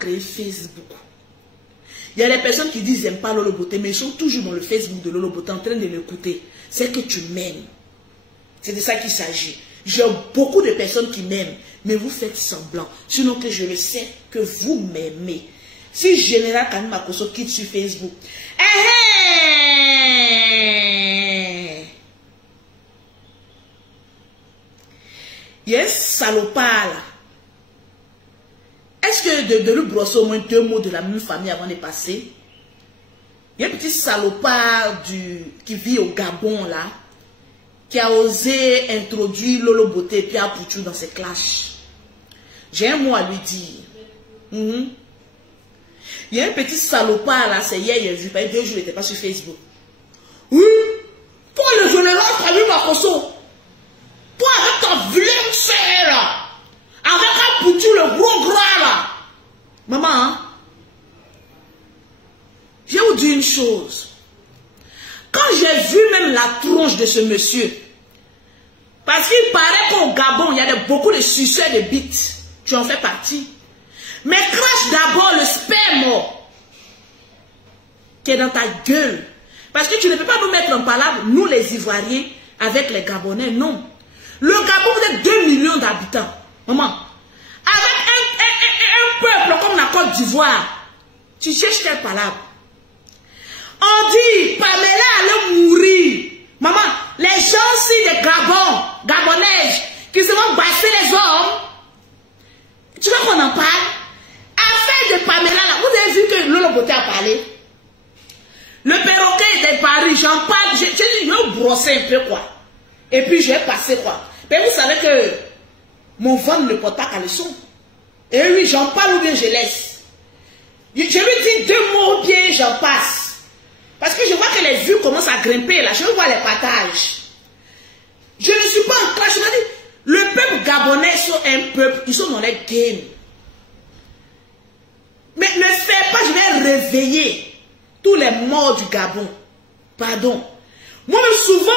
créé Facebook. Il y a des personnes qui disent, j'aime pas Lolo Beauté, mais ils sont toujours dans le Facebook de Lolo Beauté en train de l'écouter. C'est que tu m'aimes. C'est de ça qu'il s'agit. J'ai beaucoup de personnes qui m'aiment, mais vous faites semblant. Sinon que je le sais que vous m'aimez. Si Général Kanima Kosso quitte sur Facebook, il y a un salopard là. Est-ce que de lui brosser au moins 2 mots de la même famille avant de passer? Il y a un petit salopard qui vit au Gabon là, qui a osé introduire Lolo Beauté et Pierre Pouchou dans ses clashs. J'ai un mot à lui dire. Il y a un petit salopard là, c'est hier, il a vu, 2 jours, il n'était pas sur Facebook. Oui, toi le général Kanima Kosso, toi avec ta vilaine sœur là, avec un Pouchou le gros gras là. Maman, hein? Je vais vous dire une chose. Quand j'ai vu même la tronche de ce monsieur, parce qu'il paraît qu'au Gabon, il y a beaucoup de suceurs de bites. Tu en fais partie. Mais crache d'abord le sperme qui est dans ta gueule. Parce que tu ne peux pas nous mettre en parole, nous les Ivoiriens, avec les Gabonais. Non. Le Gabon, vous êtes 2 millions d'habitants. Maman, avec un peuple comme la Côte d'Ivoire, tu cherches quelle parole? On dit, Pamela allait mourir. Maman, les gens-ci de Gabon, Gabonaises, qui se vont basser les hommes, tu veux qu'on en parle? Affaire de Pamela, là, vous avez vu que Lolo Beauté a parlé. Le perroquet de Paris, j'en parle, je vais brosser un peu quoi. Et puis je vais passer quoi. Mais vous savez que mon ventre ne porte pas caleçon. Et oui, j'en parle ou bien je laisse. Je lui dis 2 mots ou bien j'en passe. Parce que je vois que les vues commencent à grimper là. Je veux voir les partages. Je ne suis pas en clash. Je me dis, le peuple gabonais sont un peuple, ils sont dans les games. Mais ne fais pas, je vais réveiller tous les morts du Gabon. Pardon. Moi-même souvent,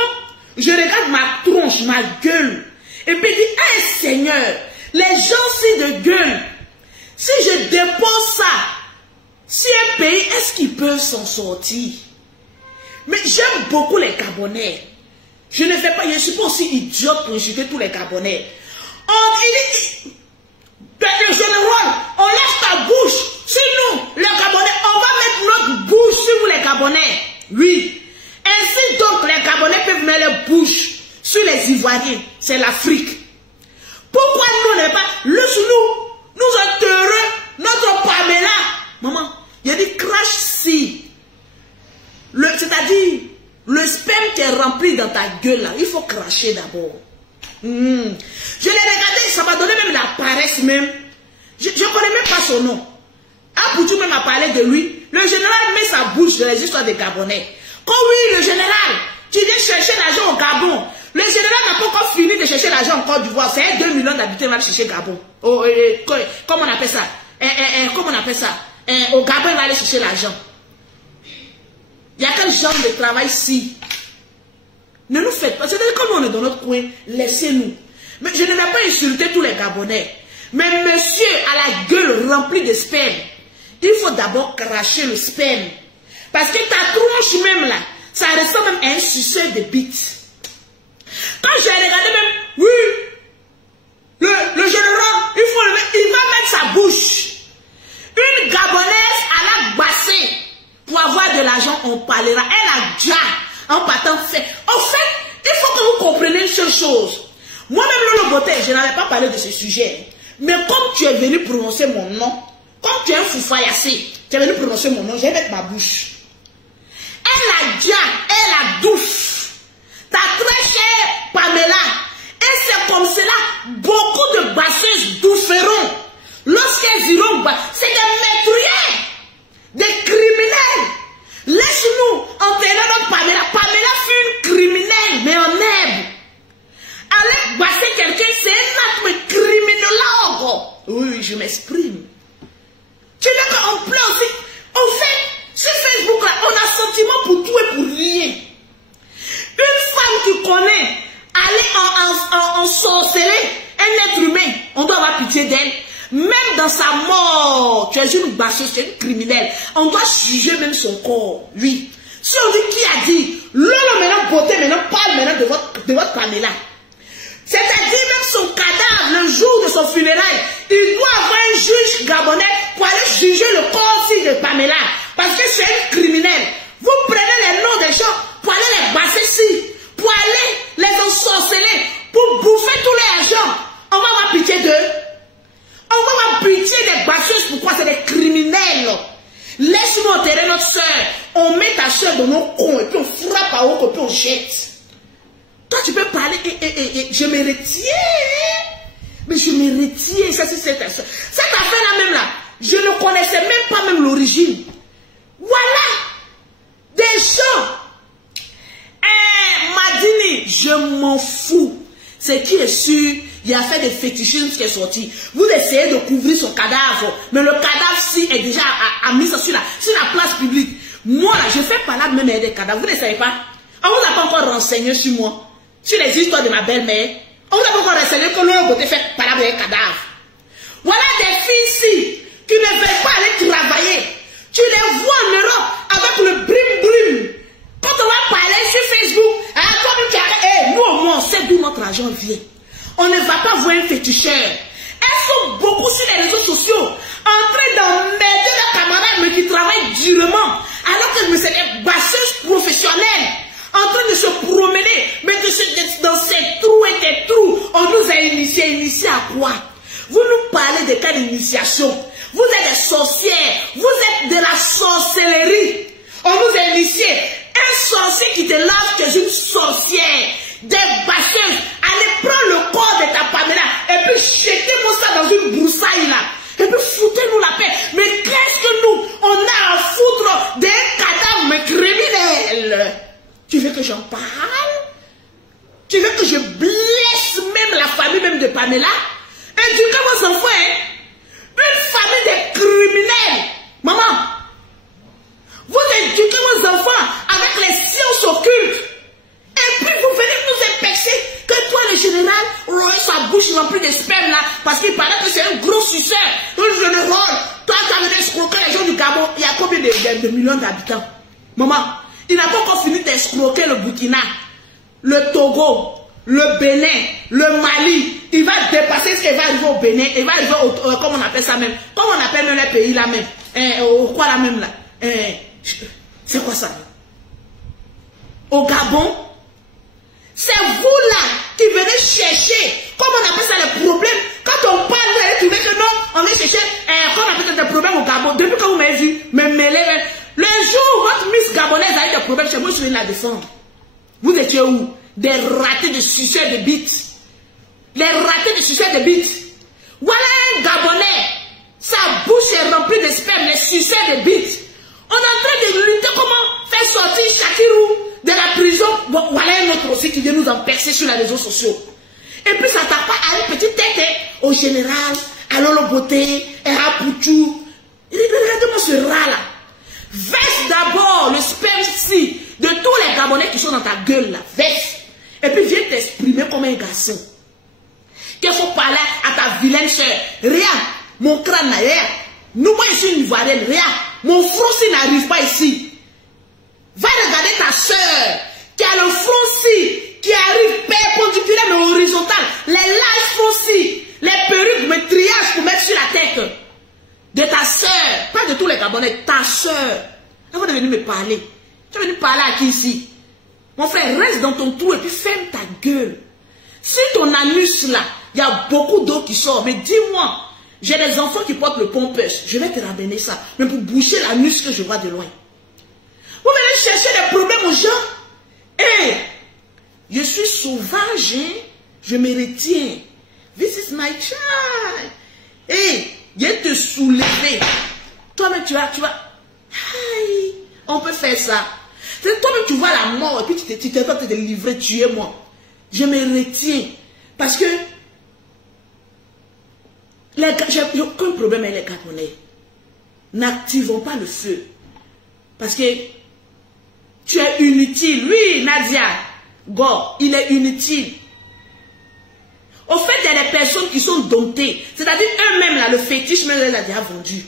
je regarde ma tronche, ma gueule. Et puis je dis, hey Seigneur, les gens-ci de gueule, si je dépose ça, si un pays, est-ce qu'ils peuvent s'en sortir? Mais j'aime beaucoup les Gabonais. Je ne fais pas, je ne suis pas aussi idiote pour insulter tous les Gabonais. On dit, le général, on lève ta bouche. Si nous, les Gabonais, on va mettre notre bouche sur vous les Gabonais. Oui. Ainsi donc, les Gabonais peuvent mettre leur bouche sur les Ivoiriens. C'est l'Afrique. Pourquoi nous n'est pas, nous enterrons notre Pamela. Maman, il y a des crash si. C'est-à-dire, le sperme qui est rempli dans ta gueule là, il faut cracher d'abord. Je l'ai regardé, ça m'a donné même la paresse même. Je ne connais même pas son nom. Apoutou même a parlé de lui. Le général met sa bouche dans les histoires des Gabonais. Comme oui, le général, tu viens chercher l'argent au Gabon. Le général n'a pas encore fini de chercher l'argent en Côte d'Ivoire. C'est 2 millions d'habitants qui vont chercher Gabon. Comment on appelle ça? Comment on appelle ça? Au Gabon, il va aller chercher l'argent. Il y a quel genre de travail ici? Ne nous faites pas. C'est-à-dire que nous, on est dans notre coin, laissez-nous. Mais je ne vais pas insulter tous les Gabonais. Mais monsieur a la gueule remplie de sperme. Il faut d'abord cracher le sperme. Parce que ta tronche même là, ça ressemble même à un suceur de bites. Quand j'ai regardé même, oui, le général, il va mettre sa bouche. Une Gabonaise à la bassée. Pour avoir de l'argent, on parlera. Elle a déjà, en partant fait. En fait, il faut que vous compreniez une seule chose. Moi-même, Lolo Beauté, je n'avais pas parlé de ce sujet. Mais comme tu es venu prononcer mon nom, comme tu es un foufaillassé, tu es venu prononcer mon nom, je vais mettre ma bouche. Elle a déjà, elle a douce. Ta très chère Pamela. Et c'est comme cela, beaucoup de basseuses douceront. Lorsqu'elles iront, c'est des meurtriers. Des criminels. Laisse-nous enterrer notre Pamela. Pamela fut une criminelle, mais en herbe. Aller basser quelqu'un, c'est un acte criminologue. Oui, je m'exprime. Tu veux qu'on pleure aussi? En fait, sur Facebook, là, on a sentiment pour tout et pour rien. Une femme qui connaît aller en sorceller un être humain, on doit avoir pitié d'elle. Même dans sa mort, es une basseuse, tu es une criminelle. On doit juger même son corps, oui. Si on dit qui a dit, Lolo maintenant beauté, maintenant parle maintenant de votre Pamela. C'est-à-dire même son cadavre, le jour de son funérail, il doit avoir un juge gabonais pour aller juger le corps aussi de Pamela. Parce que c'est une criminelle. Vous prenez les noms des gens pour aller les basser ici, pour aller les ensorceler, pour bouffer tous les agents. On va avoir pitié d'eux. On va avoir pitié des basseuses. Pourquoi? C'est des criminels. Laisse-nous enterrer notre soeur. On met ta soeur dans nos cons et puis on frappe à haut et puis on jette. Toi, tu peux parler et je me retiens. Mais je me retiens. Ça, c'est cette affaire. Cette affaire-là même là, je ne connaissais même pas même l'origine. Voilà. Des gens. Madini, je m'en fous. C'est qui est sûr, il a fait des fétichismes qui est sorti. Vous essayez de couvrir son cadavre, mais le cadavre-ci est déjà mis sur la place publique. Moi, là, je fais pas là même des cadavres. Vous ne savez pas? On vous a pas encore renseigné sur moi, sur les histoires de ma belle-mère. On vous a pas encore renseigné que l'on côté fait pas là des cadavres. Voilà des filles ici qui ne veulent pas aller travailler. Tu les vois en Europe avec le brim-brim. Quand on va parler sur Facebook, nous au moins on sait d'où notre argent vient. On ne va pas voir un féticheur. Elles sont beaucoup sur les réseaux sociaux, en train d'emmerder leurs camarades, mais qui travaillent durement, alors que c'est des basseuses professionnelles, en train de se promener, mais dans ces trous et des trous. On nous a initiés à quoi? Vous nous parlez des cas d'initiation. Vous êtes des sorcières, vous êtes de la sorcellerie. On nous a initiés. Un sorcier qui te lave, tu es une sorcière. Des basseuses. Allez prendre le corps de ta Pamela et puis jetez-moi ça dans une broussaille là. Et puis foutez-nous la paix. Mais qu'est-ce que nous, on a à foutre des cadavres mais criminels? Tu veux que j'en parle? Tu veux que je blesse même la famille même de Pamela? Éduquez vos enfants, hein? Une famille de criminels. Maman, vous éduquez vos enfants avec les sciences occultes. Et puis vous venez nous empêcher que toi le général, sa bouche remplie de sperme là, parce qu'il paraît que c'est un gros suceur. Le général, toi tu as venu escroquer les gens du Gabon. Il y a combien de millions d'habitants? Maman, il n'a pas encore fini d'escroquer le Burkina, le Togo, le Bénin, le Mali. Il va dépasser ce qu'il va arriver au Bénin. Il va arriver au, comment on appelle ça même? Comment on appelle même les pays là même? Quoi là même là? C'est quoi ça? Au Gabon? C'est vous là qui venez chercher, comment on appelle ça, les problèmes. Quand on parle, vous allez trouver que non, on vient chercher, comment on appelle ça, des problèmes au Gabon. Depuis que vous m'avez vu, me mêler, le jour où votre Miss Gabonaise a eu des problèmes, chez moi, je suis venu la défendre. Vous étiez où? Des ratés de suceurs de bites. Les ratés de suceurs de bites. Voilà un Gabonais, sa bouche est remplie de sperme, les suceurs de bites. On est en train de lutter comment faire sortir Shakirou de la prison. Bon, voilà un autre aussi qui vient nous empêcher sur les réseaux sociaux. Et puis ça tape pas à une petite tête, au général, à Lolo Beauté, à Pouchou. Regardez-moi ce rat là. Verse d'abord le sperme-ci de tous les Gabonais qui sont dans ta gueule là. Verse. Et puis viens t'exprimer comme un garçon. Qu'il faut parler à ta vilaine soeur. Rien. Mon crâne là, rien. Nous, moi, je suis une Ivoirienne, rien. Mon front-ci n'arrive pas ici. Va regarder ta soeur qui a le front-ci qui arrive perpendiculaire mais horizontal. Les larges front-ci, les perruques, mes triages pour mettre sur la tête de ta soeur. Pas de tous les Gabonais, ta soeur. Elle va venir me parler. Tu vas venir parler à qui ici? Mon frère, reste dans ton trou et puis ferme ta gueule. Si ton anus là, il y a beaucoup d'eau qui sort, mais dis-moi, j'ai des enfants qui portent le pompous, je vais te ramener ça, mais pour boucher l'anus que je vois de loin. Vous venez chercher des problèmes aux gens. Hey, je suis sauvage, hein? Je me retiens. This is my child. Hey, viens te soulever. Toi-même, tu vas. Aïe, on peut faire ça. Toi-même, tu vois la mort et puis tu t'es tenté de livrer, tuer moi. Je me retiens. Parce que j'ai aucun problème avec les Gabonais. N'activons pas le feu. Parce que tu es inutile. Oui, Nadia, Go, il est inutile. Au fait, il y a des personnes qui sont domptées. C'est-à-dire eux-mêmes, là, le fétiche, même, elle a déjà vendu.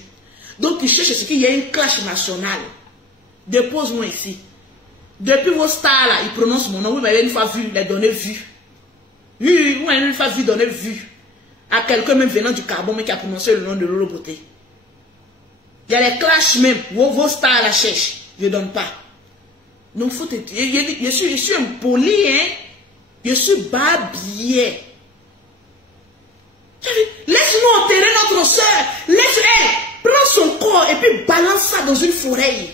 Donc, ils cherchent ce qu'il y a une clash nationale. Dépose-moi ici. Depuis vos stars là, ils prononcent mon nom. Vous m'avez une fois vu les données vues. Oui, vous m'avez une fois vu donner vue à quelqu'un même venant du Gabon, mais qui a prononcé le nom de Lolo Beauté. Il y a les clashs même. Vos stars la cherchent. Je ne donne pas. Donc, faut te dire, je suis impoli, hein. Je suis babier. Laisse-nous enterrer notre soeur. Laisse-elle. Prends son corps et puis balance ça dans une forêt.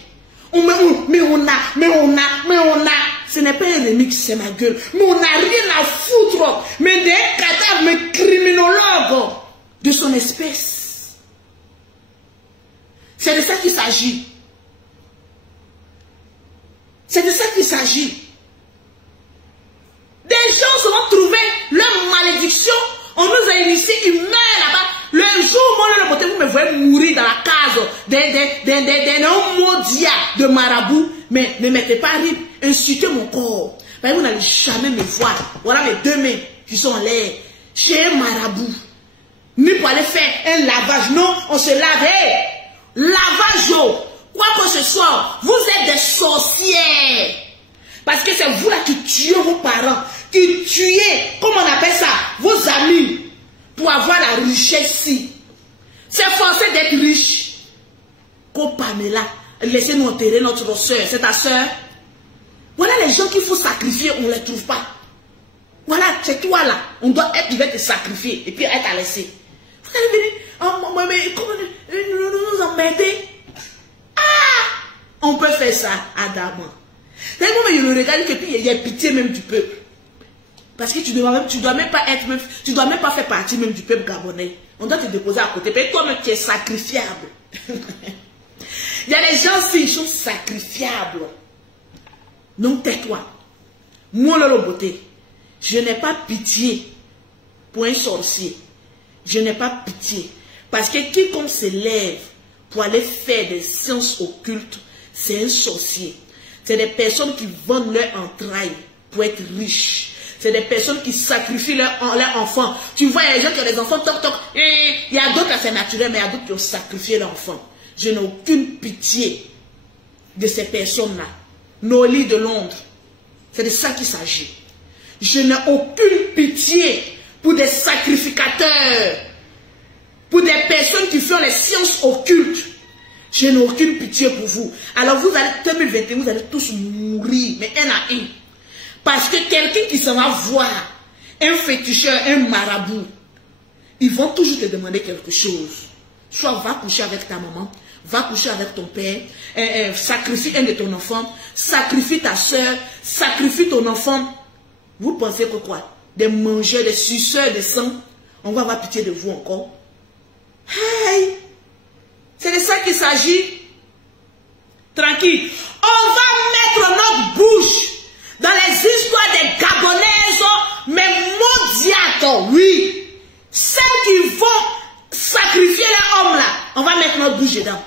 Mais on a. Ce n'est pas un remix, c'est ma gueule. Mais on n'a rien à foutre. Mais des cadavres, mais criminologues de son espèce. C'est de ça qu'il s'agit. C'est de ça qu'il s'agit. Des gens se vont trouver leur malédiction. On nous a initiés, ils meurent là-bas. Le jour où mon côté, vous me voyez mourir dans la case d'un homme maudit de marabout. Mais ne mettez pas rip, insultez mon corps. Parce que vous n'allez jamais me voir. Voilà mes deux mains qui sont en l'air. Chez un marabout. Ni pour aller faire un lavage. Non, on se lave. Hey, lavage. Quoi que ce soit, vous êtes des sorcières. Parce que c'est vous là qui tuez vos parents. Qui tuez, comment on appelle ça, vos amis. Pour avoir la richesse ici. C'est forcé d'être riche. Comme Pamela, laissez-nous enterrer notre soeur. C'est ta soeur. Voilà les gens qu'il faut sacrifier, on ne les trouve pas. Voilà, c'est toi là. On doit être, il va te sacrifier et puis être à laisser. Vous allez venir, oh, mais comment nous emmerder? Ah! On peut faire ça, Adam. Mais je le regarde et puis il y a pitié même du peuple. Parce que tu dois même pas faire partie même du peuple gabonais. On doit te déposer à côté. Mais toi-même, tu es sacrifiable. Il y a des gens qui sont sacrifiables. Donc tais-toi. Moi, Lolo Beauté, je n'ai pas pitié pour un sorcier. Je n'ai pas pitié. Parce que quiconque se lève pour aller faire des sciences occultes, c'est un sorcier. C'est des personnes qui vendent leur entrailles pour être riches. C'est des personnes qui sacrifient leurs enfants. Tu vois, il y a des gens qui ont des enfants, toc, toc. Et il y a d'autres, c'est naturel, mais il y a d'autres qui ont sacrifié leurs enfants. Je n'ai aucune pitié de ces personnes-là. Nos lits de Londres. C'est de ça qu'il s'agit. Je n'ai aucune pitié pour des sacrificateurs. Pour des personnes qui font les sciences occultes. Je n'ai aucune pitié pour vous. Alors vous allez, 2021, vous allez tous mourir, mais un à un. Parce que quelqu'un qui s'en va voir un féticheur, un marabout, ils vont toujours te demander quelque chose. Soit va coucher avec ta maman, va coucher avec ton père, sacrifie un de ton enfant, sacrifie ta soeur, sacrifie ton enfant. Vous pensez que quoi? Des mangeurs, des suceurs de sang, on va avoir pitié de vous encore? Hey! C'est de ça qu'il s'agit. Tranquille. On va mettre notre bouche dans les histoires des Gabonaises, mais mondiales, oui. Celles qui vont sacrifier les hommes là, on va mettre notre bouche dedans.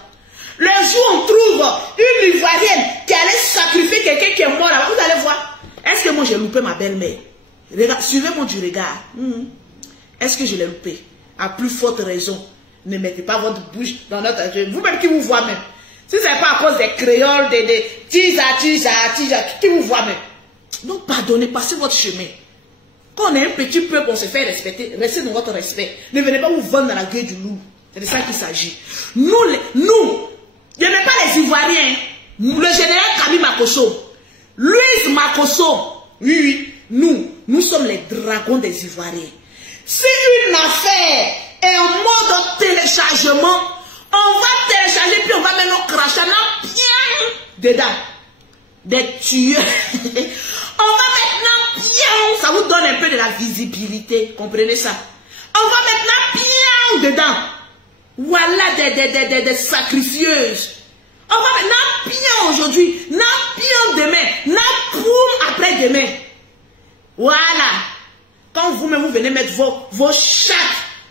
Le jour où on trouve une Ivoirienne qui allait sacrifier quelqu'un qui est mort là, vous allez voir. Est-ce que moi j'ai loupé ma belle-mère? Suivez-moi du regard. Est-ce que je l'ai loupé? À plus forte raison, ne mettez pas votre bouche dans notre... Vous-même qui vous voit même. Si ce n'est pas à cause des créoles, des tisa, qui vous voit même. Donc pardonnez, passez votre chemin. Quand on est un petit peuple, on se fait respecter. Restez dans votre respect. Ne venez pas vous vendre dans la gueule du loup. C'est de ça qu'il s'agit. Nous, il n'y a pas les Ivoiriens. Le général Kabi Makosso, Louise Makosso, oui, nous sommes les dragons des Ivoiriens. Si une affaire est en mode téléchargement, on va télécharger puis on va mettre nos crachats bien dedans. Des tueurs. On va maintenant bien, ça vous donne un peu de la visibilité, comprenez ça? On va maintenant bien dedans. Voilà des sacrifieuses. On va maintenant bien aujourd'hui, bien demain, pour après-demain. Voilà. Quand vous-même vous venez mettre vos chattes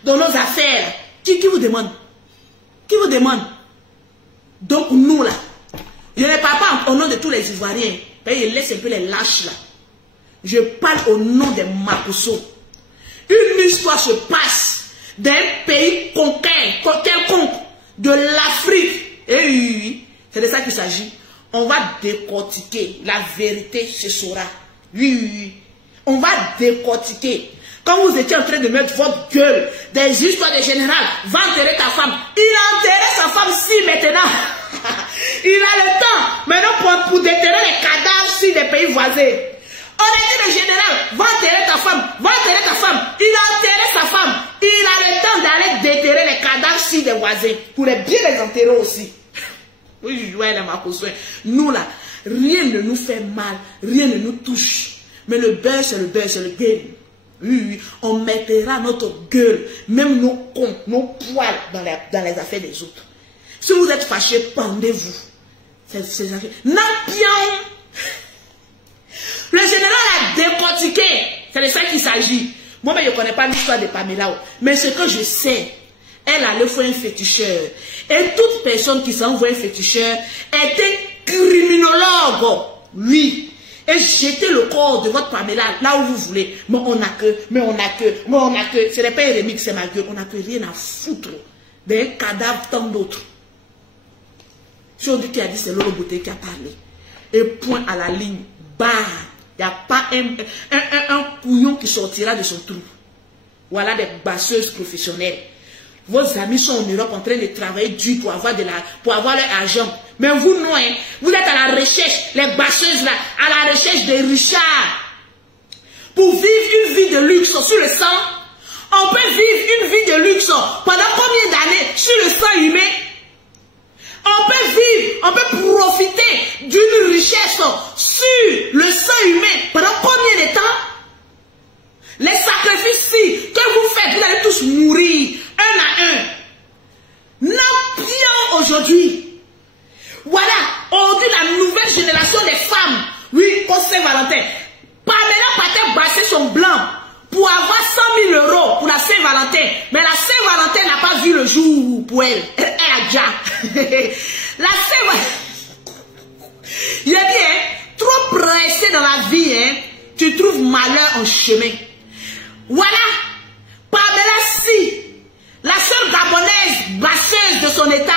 dans nos affaires, qui vous demande? Qui vous demande? Donc nous là, je ne parle pas au nom de tous les Ivoiriens. Je laisse un peu les lâches là. Je parle au nom des Makosso. Une histoire se passe d'un pays quelconque. de l'Afrique. Et oui, c'est de ça qu'il s'agit. On va décortiquer. La vérité se saura. Oui. On va décortiquer. Quand vous étiez en train de mettre votre gueule des histoires de général, va enterrer ta femme. Il a enterré sa femme si maintenant. Il a le temps maintenant pour déterrer les cadavres si des pays voisins. On a dit le général, va enterrer ta femme, va enterrer ta femme. Il a enterré sa femme. Il a le temps d'aller déterrer les cadavres si des voisins. Pour les bien les enterrer aussi. Oui, je vois ma caution. Nous là, rien ne nous fait mal, rien ne nous touche. Mais le beurre, c'est le beurre, c'est le game. Oui, on mettra notre gueule, même nos cons, nos poils dans les affaires des autres. Si vous êtes fâché, pendez-vous. C'est Nampion. Le général a décortiqué. C'est de ça qu'il s'agit. Moi, je ne connais pas l'histoire de Pamela. Mais ce que je sais, elle allait faire un féticheur. Et toute personne qui s'envoie un féticheur était criminologue. Oui. Et jetez le corps de votre Pamela là où vous voulez. Mais on n'a que, mais on n'a que, mais on n'a que. Ce n'est pas un remix, c'est ma gueule. On n'a que rien à foutre d'un cadavre tant d'autres. Si on dit qui a dit, c'est Lolo Beauté qui a parlé. Et point à la ligne, bah, il n'y a pas un couillon qui sortira de son trou. Voilà des basseuses professionnelles. Vos amis sont en Europe en train de travailler dur pour avoir leur argent. Mais vous, non, hein, vous êtes à la recherche, les basseuses là, à la recherche des richards. Pour vivre une vie de luxe sur le sang, on peut vivre une vie de luxe pendant combien d'années sur le sang humain? On peut vivre, on peut profiter d'une richesse sur le sang humain pendant combien de temps? Les sacrifices que vous faites, vous allez tous mourir, un à un. Nampion aujourd'hui. Voilà, aujourd'hui la nouvelle génération des femmes, oui, au Saint-Valentin. Pamela Patek Bassé son blanc pour avoir 100 000 € pour la Saint-Valentin. Mais la Saint-Valentin n'a pas vu le jour pour elle. Elle a déjà. La Saint-Valentin. Il a dit, hein, trop pressé dans la vie, hein, tu trouves malheur en chemin. Voilà, Pamela Si, la sœur gabonaise basseuse de son état,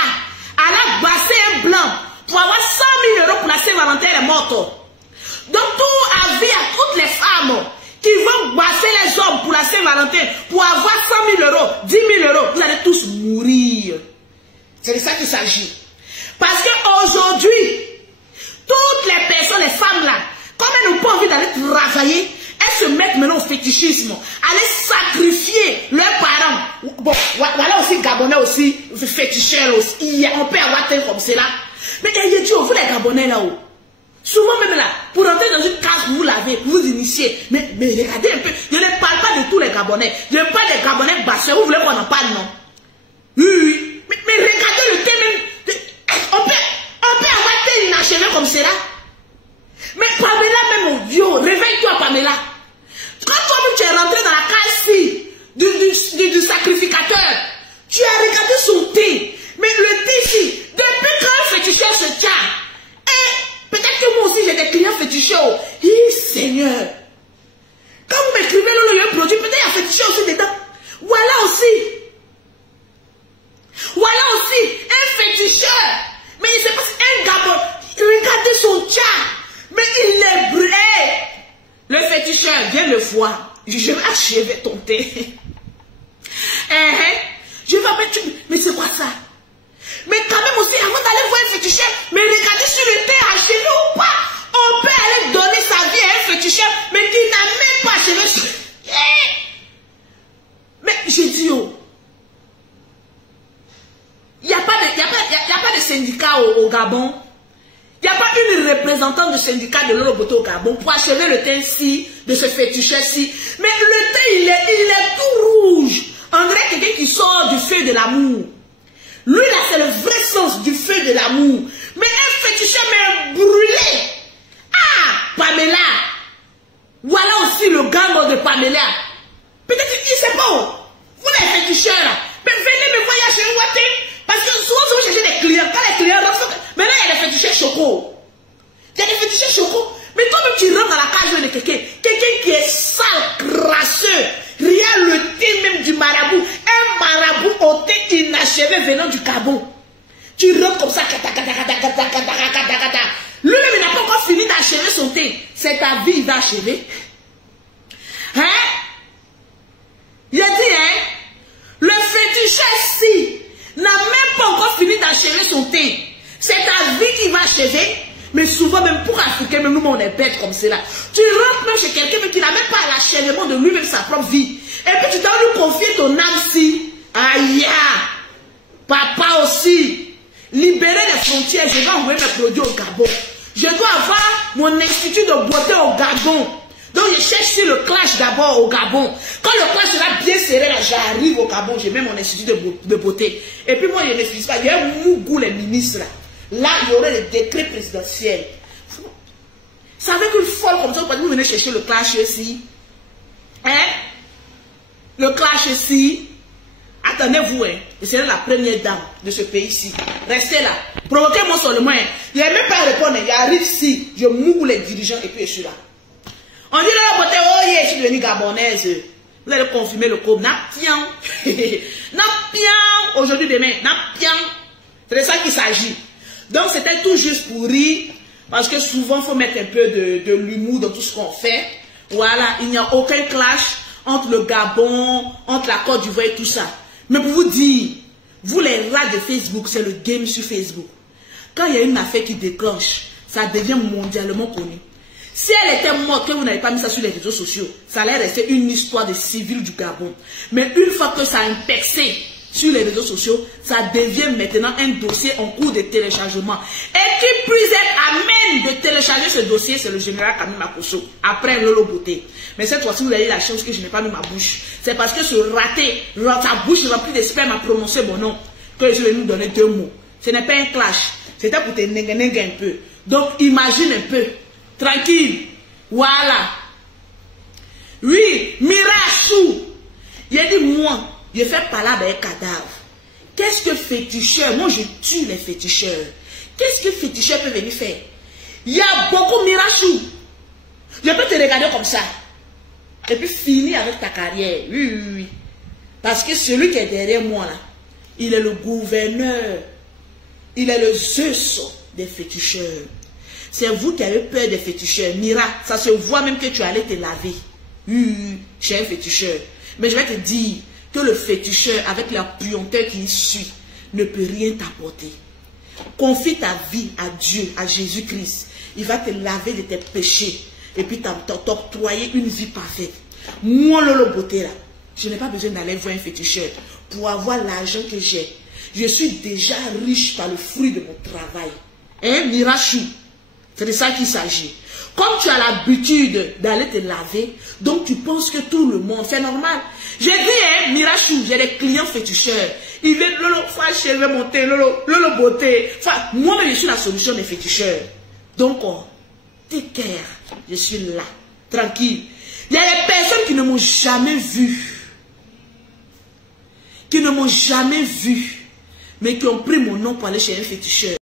elle a bassé un blanc pour avoir 100 000 € pour la Saint-Valentin, elle est morte. Donc tout avis à toutes les femmes qui vont basser les hommes pour la Saint-Valentin, pour avoir 100 000 €, 10 000 €, vous allez tous mourir. C'est de ça qu'il s'agit. Parce qu'aujourd'hui, toutes les personnes, les femmes là, comme elles n'ont pas envie d'aller travailler, elles se mettent maintenant au fétichisme, aller sacrifier leurs parents. Bon, voilà aussi Gabonais aussi, féticheurs aussi. On peut avoir tel comme cela. Mais il y a dit, vous les Gabonais là-haut, souvent même là, pour rentrer dans une case, vous l'avez, vous initiez. Mais regardez un peu, je ne parle pas de tous les Gabonais. Je parle des Gabonais bassés. Vous voulez qu'on en parle, non? Oui. Mais regardez le thème même. On peut avoir tel inachevé comme cela. Mais Pamela, même au Dieu, réveille-toi Pamela. Quand toi-même tu es rentré dans la case du sacrificateur, tu as regardé son thé. Mais le thé ici, depuis quand un féticheur se tient, et peut-être que moi aussi j'ai des clients féticheurs. Seigneur. Quand vous m'écrivez le produit, peut-être il y a féticheur aussi dedans. Voilà aussi. Voilà aussi un féticheur. Mais il se passe un Gabon. Regardez son tcha. Mais il est brûlé. Le féticheur, viens le voir. Je vais achever ton thé. Je vais mettre. Mais c'est quoi ça? Mais quand même aussi, avant d'aller voir un féticheur, mais regardez si le thé est achevé ou pas. On peut aller donner sa vie à un féticheur, mais qui n'a même pas achevé. Mais j'ai dit, oh. Il n'y a pas de syndicat au Gabon. Il n'y a pas une représentante du syndicat de Lolo Beauté au Gabon pour achever le teint-ci, de ce féticheur-ci. Mais le teint, il est tout rouge. On dirait quelqu'un qui sort du feu de l'amour. Lui, là, c'est le vrai sens du feu de l'amour. Mais un féticheur, mais brûlé. Ah, Pamela. Voilà aussi le gamme de Pamela. Peut-être qu'il ne sait pas où. Vous, les féticheurs, là. Mais venez me voir chez Ouaté. Parce que souvent, vous cherchez des clients. Quand les clients rentrent, maintenant, il y a des féticheurs chocos. Il y a des féticheurs chocos. Mais toi-même, tu rentres dans la cage de quelqu'un. Quelqu'un qui est sale, crasseux. Rien le thé même du marabout. Un marabout au thé inachevé venant du Gabon. Lui-même, il n'a pas encore fini d'achever son teint. C'est ta vie, il va achever. Hein? Il a dit, hein? Le féticheur-ci n'a même pas encore fini d'achever son teint. C'est ta vie qui va achever. Mais souvent, même pour Africains, même nous, on est bêtes comme cela. Tu rentres même chez quelqu'un qui n'a même pas l'achèvement de lui-même sa propre vie. Et puis tu dois lui confier ton âme-ci. Aïe! Papa aussi. Libérer les frontières. Je vais envoyer mes produits au Gabon. Je dois avoir mon institut de beauté au Gabon. Donc je cherche sur le clash d'abord au Gabon. Quand le clash sera bien serré, là, j'arrive au Gabon. J'ai même mon institut de beauté. Et puis moi, je ne suis pas. Il y a un mougou, les ministres là. Là, il y aurait le décret présidentiel. C'est avec une folle comme ça, vous venez chercher le clash ici. Hein? Le clash ici. Attendez-vous, hein. C'est la première dame de ce pays-ci. Restez là. Provoquez-moi seulement. Il n'y a même pas à répondre. Il arrive ici. Je moue les dirigeants et puis je suis là. On dit là, oh yeah, je suis devenue gabonaise. Vous allez confirmer le code. Napian. Napian. Aujourd'hui, demain. Napian. C'est de ça qu'il s'agit. Donc, c'était tout juste pour rire. Parce que souvent, il faut mettre un peu de l'humour dans tout ce qu'on fait. Voilà. Il n'y a aucun clash entre le Gabon, entre la Côte d'Ivoire et tout ça. Mais pour vous dire, vous les rats de Facebook, c'est le game sur Facebook. Quand il y a une affaire qui déclenche, ça devient mondialement connu. Si elle était morte, que vous n'avez pas mis ça sur les réseaux sociaux, ça allait rester une histoire de civil du Gabon. Mais une fois que ça a impexé sur les réseaux sociaux, ça devient maintenant un dossier en cours de téléchargement. Et qui plus est amène de télécharger ce dossier, c'est le général Camille Makosso, après Lolo Beauté. Mais cette fois-ci, vous avez la chance que je n'ai pas mis ma bouche. C'est parce que ce raté, sa bouche remplie de sperme a prononcé mon nom, que je vais nous donner 2 mots. Ce n'est pas un clash, c'était pour te nengue un peu. Donc imagine un peu, tranquille, voilà. Oui, Mirachou, il a dit moi, je fais parler avec un cadavre. Qu'est-ce que féticheur? Moi, je tue les féticheurs. Qu'est-ce que féticheur peut venir faire? Il y a beaucoup Mirachou. Je peux te regarder comme ça. Et puis finir avec ta carrière. Oui, oui, oui. Parce que celui qui est derrière moi, là, il est le gouverneur. Il est le Zeus des féticheurs. C'est vous qui avez peur des féticheurs. Mira, ça se voit même que tu allais te laver. Oui, oui, oui. Je suis un féticheur. Mais je vais te dire que le féticheur, avec la puanteur qui suit, ne peut rien t'apporter. Confie ta vie à Dieu, à Jésus-Christ. Il va te laver de tes péchés et puis t'octroyer une vie parfaite. Moi, Lolo Beauté, là, je n'ai pas besoin d'aller voir un féticheur pour avoir l'argent que j'ai. Je suis déjà riche par le fruit de mon travail. Hein, Mirachou? C'est de ça qu'il s'agit. Comme tu as l'habitude d'aller te laver, donc tu penses que tout le monde, c'est normal. J'ai dit, hein, Mirachou, j'ai des clients féticheurs. Ils viennent, Lolo, je vais monter, Lolo Beauté. Moi-même, je suis la solution des féticheurs. Donc, take care, je suis là, tranquille. Il y a des personnes qui ne m'ont jamais vu. Qui ne m'ont jamais vu. Mais qui ont pris mon nom pour aller chez un féticheur.